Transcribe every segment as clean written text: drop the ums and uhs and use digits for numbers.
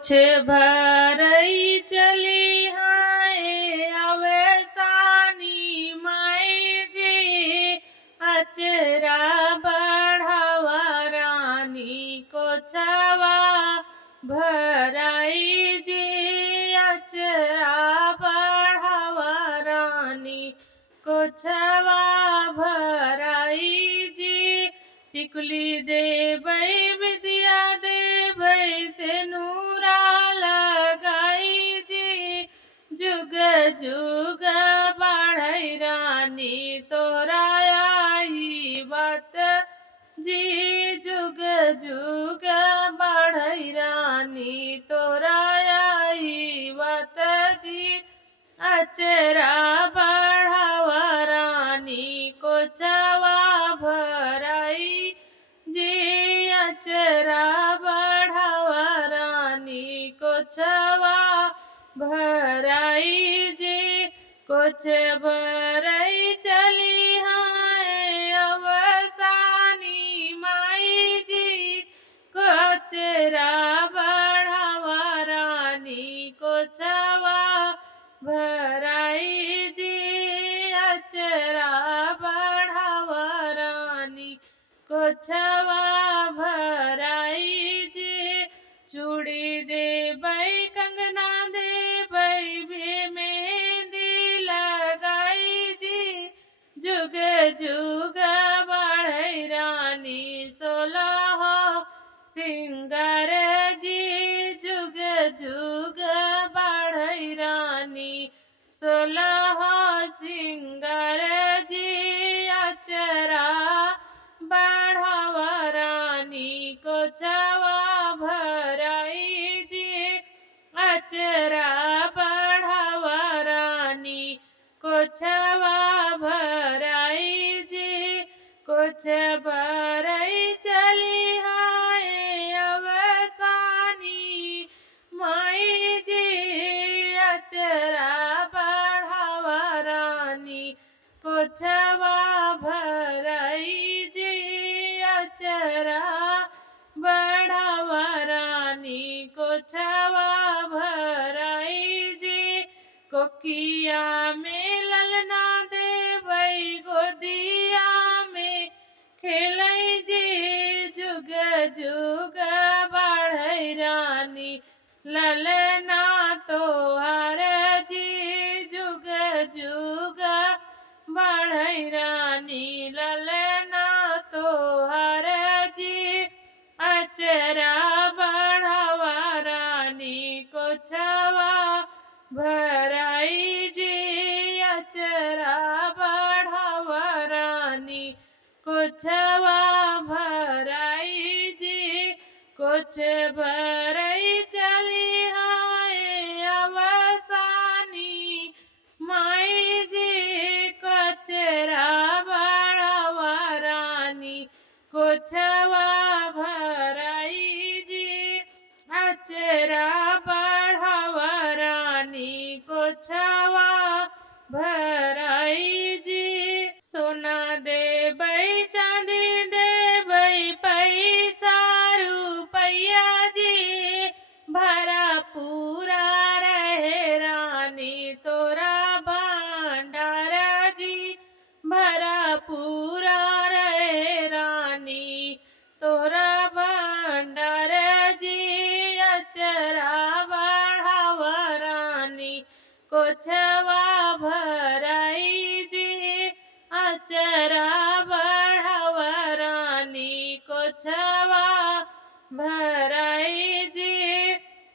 कुछ भरई चली हाय अवसानी माई जी अचरा बढ़ावा रानी को छवा भराई जी अचरा बढ़ावा रानी को छवा भराई जी टिकुली दे बई विद्या दे भई से नूरा लगाई जी जुग जुग बढ़ई रानी तोरा आई बात जी जुग जुग बढ़ई रानी तोरा आई बात जी अचरा बढ़ावा रानी को छवा भराई जी अचरा बढ़ावा रानी को छवा भराई जी कुछ भरई चली हाय अवसानी माई जी कचरा बढ़ावा रानी को छवा भराई जी अचरा बढ़ावा रानी को छवा भराई जी चूड़ी दे बई कंगना दे बई भी मेहंदी लगाई जी जुग जुग बढ़ई रानी सोलह सिंगार जी जुग जुग बढ़ई रानी सोलह सिंगार जी अचरा बढ़ावा रानी को छवा भराई जी अचरा बढ़ावा रानी को छवा भराई जी कुछ भरई चली हाय अवसानी माई जी अचरा बढ़ावा रानी को छवा भराई जी अचरा बढ़ावा रानी को छवा भराई जी कोकिया में ललना दे बई गोदिया में खेलई जी जुग जुग बढ़ई रानी ललना तोहार जी जुग जुग बढ़ई रानी ललना तोहार जी अचरा बढ़ावा रानी को छवा भराई जी अचरा बढ़ावा रानी को छवा भराई जी कुछ भरई चली हाय अवसानी माई जी कचरा बढ़ावा रानी को छवा भराई जी अचरा बढ़ावा रानी को छवा भराई जी सोना दे बई चांदी दे बई पैसा रुपया जी भरा पूरा रहे रानी तोरा भंडारा जी भरा पूरा रहे रानी तोरा भंडार जी अचरा बढ़ावा रानी को छवा भराई जी अचरा बढ़ावा रानी को छवा भराई जी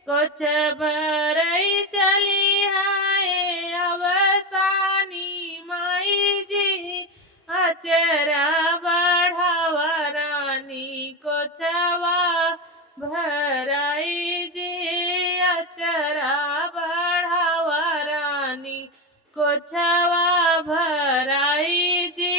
कुछ भरई चली हाय अवसानी माई जी अचरा बढ़ावा रानी को छवा भराई जी अचरा बढ़ावा रानी को छवा भराई जी